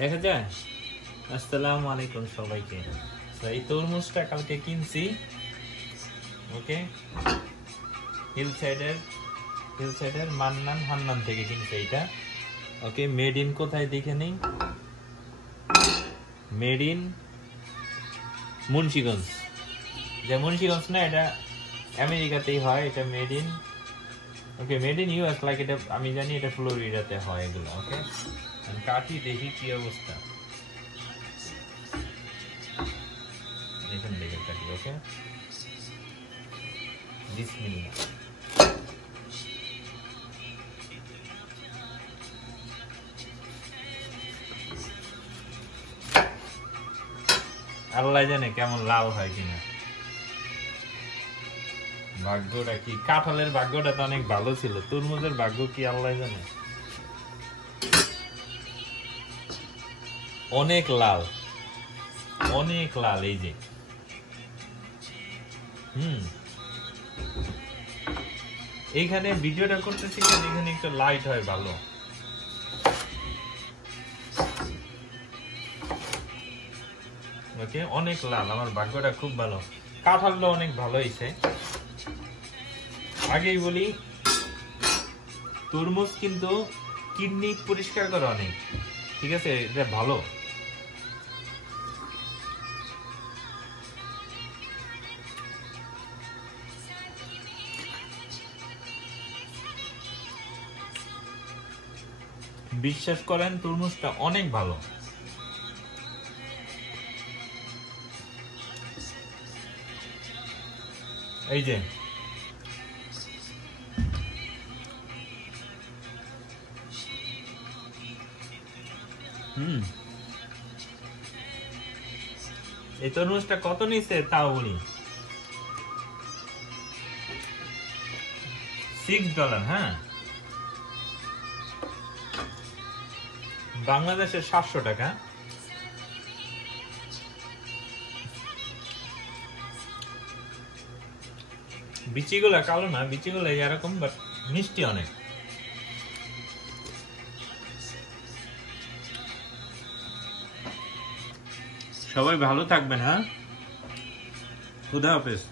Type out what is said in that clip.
দেখা যায়। আসসালামু আলাইকুম সবাইকে। এই তরমুজটা কালকে কিনছি, ওকে, হিলসাইডের মান্নান হান্নান থেকে কিনছি এইটা, ওকে। মেড ইন কোথায় দেখে নেই, মেড ইন মুন্সিগঞ্জ। যে মুন্সিগঞ্জ না, এটা আমেরিকাতেই হয়। এটা made in, okay, made in US, like এটা আমি জানি এটা ফ্লোরিডাতে হয় এগুলো, ওকে। কাটি দেখি কি অবস্থা, এখান থেকে কাটি, ওকে। বিসমিল্লাহ। আল্লাহ জানে কেমন লাল হয় কিনা। ভাগ্যটা কি, কাঁঠালের ভাগ্যটা তো অনেক ভালো ছিল, তরমুজের ভাগ্য কি আল্লাহ জানে। অনেক লাল, অনেক লাল, এই যে। এইখানে ভিডিওটা করতেছি, এখানে একটু লাইট হয় ভালো। ওকে, অনেক লাল, আমার ভাগ্যটা খুব ভালো। কাঁঠালটা অনেক ভালো হয়েছে। আগেই বলি, তরমুজ কিন্তু কিডনি পরিষ্কার করে অনেক, ঠিক আছে, এটা ভালো। বিশ্বাস করেন, তরমুজটা অনেক ভালো। এই যে এই তরমুজটা কত নিচ্ছে তাও বলি, $6। হ্যাঁ, বাংলাদেশের 700 টাকা। বিচিগুলা কালো না, বিচিগুলা এরকম, বাট মিষ্টি অনেক। সবাই ভালো থাকবেন, হ্যাঁ, খুদা হাফেজ।